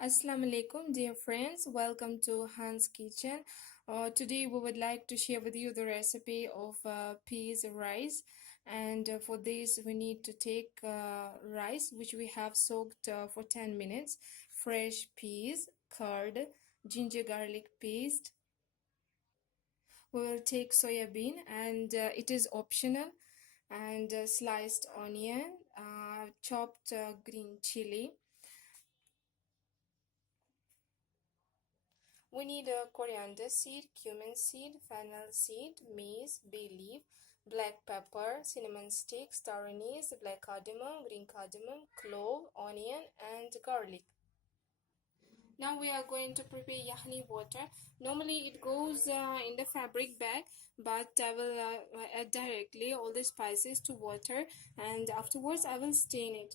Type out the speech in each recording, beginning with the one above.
Assalamu alaikum, dear friends. Welcome to Hans Kitchen. Today we would like to share with you the recipe of peas rice. And for this, we need to take rice, which we have soaked for 10 minutes, fresh peas, curd, ginger garlic paste. We will take soya bean, and it is optional, and sliced onion, chopped green chili. We need a coriander seed, cumin seed, fennel seed, mace, bay leaf, black pepper, cinnamon stick, star anise, black cardamom, green cardamom, clove, onion, and garlic. Now we are going to prepare yahni water. Normally it goes in the fabric bag, but I will add directly all the spices to water, and afterwards I will stain it.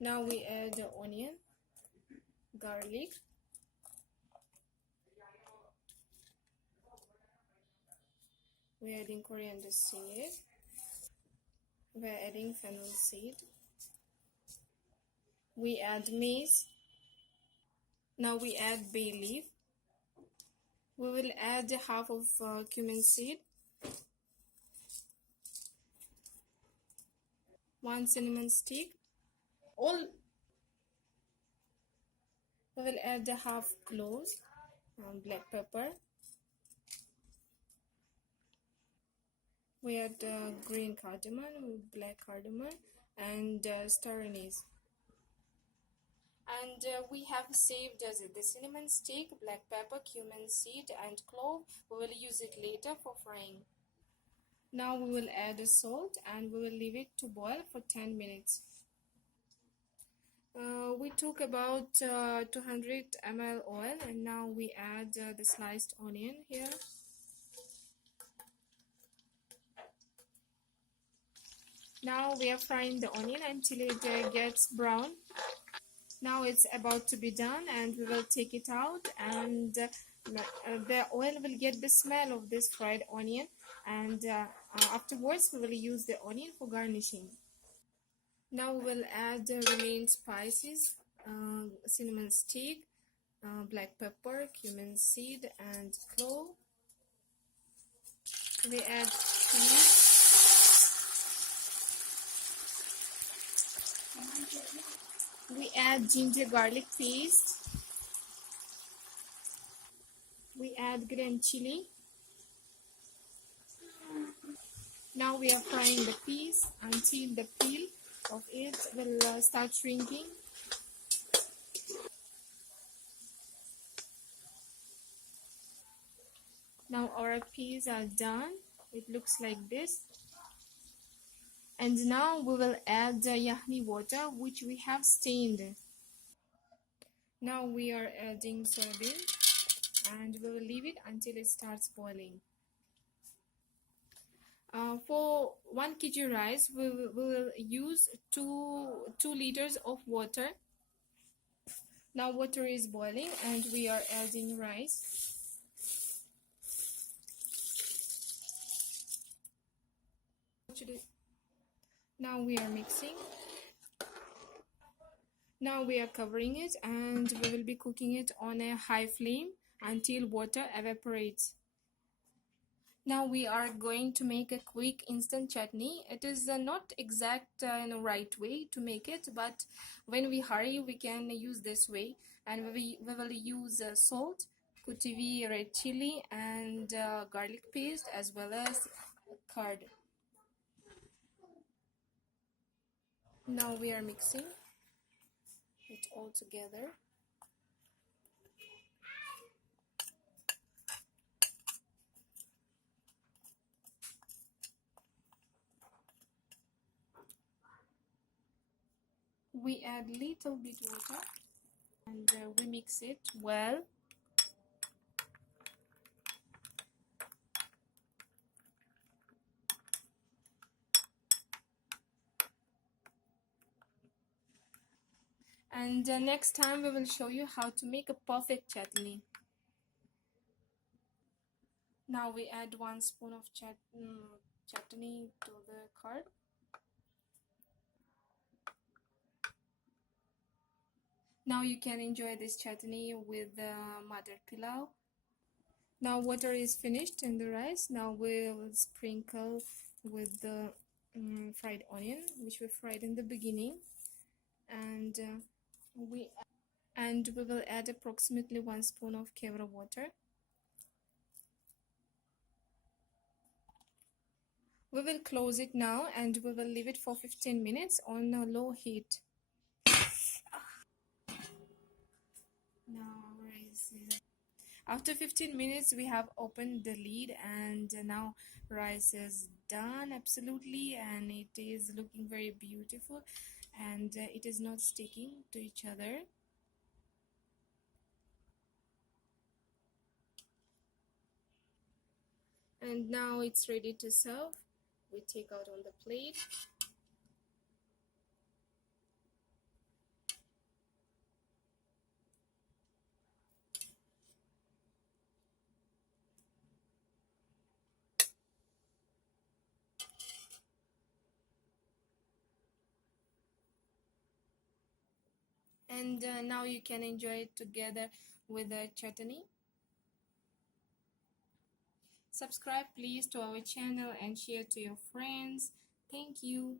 Now we add the onion, garlic, we're adding coriander seed, we're adding fennel seed, we add mace. Now we add bay leaf. We will add half of cumin seed, 1 cinnamon stick. All we will add the half cloves, black pepper. We add green cardamom, black cardamom, and star anise. And we have saved the cinnamon stick, black pepper, cumin seed, and clove. We will use it later for frying. Now we will add the salt, and we will leave it to boil for 10 minutes. We took about 200 ml oil, and now we add the sliced onion here. Now we are frying the onion until it gets brown. Now it's about to be done, and we will take it out, and the oil will get the smell of this fried onion, and afterwards we will use the onion for garnishing. Now we will add the remaining spices, cinnamon stick, black pepper, cumin seed, and clove. We add peas. We add ginger garlic paste. We add green chili. Now we are frying the peas until the peel of it will start shrinking. Now our peas are done. It looks like this. And now we will add the yahni water, which we have stained. Now we are adding soybean, and we will leave it until it starts boiling. For 1 kg rice, we will use 2 liters of water. Now water is boiling, and we are adding rice. Now we are mixing. Now we are covering it, and we will be cooking it on a high flame until water evaporates. Now we are going to make a quick instant chutney. It is not exact right way to make it, but when we hurry we can use this way. And we will use salt, kutuvi red chili, and garlic paste, as well as curd. Now we are mixing it all together. We add little bit water, and we mix it well. And next time we will show you how to make a perfect chutney. Now we add 1 spoon of chutney to the curd. Now you can enjoy this chutney with the Mutter Pulaoo. Now water is finished in the rice. Now we'll sprinkle with the fried onion, which we fried in the beginning, and we will add approximately 1 spoon of kevra water. We will close it now and we will leave it for 15 minutes on a low heat. Now rice is After 15 minutes we have opened the lid, and now rice is done absolutely, and it is looking very beautiful, and it is not sticking to each other. And now it's ready to serve. We take out on the plate. And now you can enjoy it together with the chutney. Subscribe please to our channel and share to your friends. Thank you.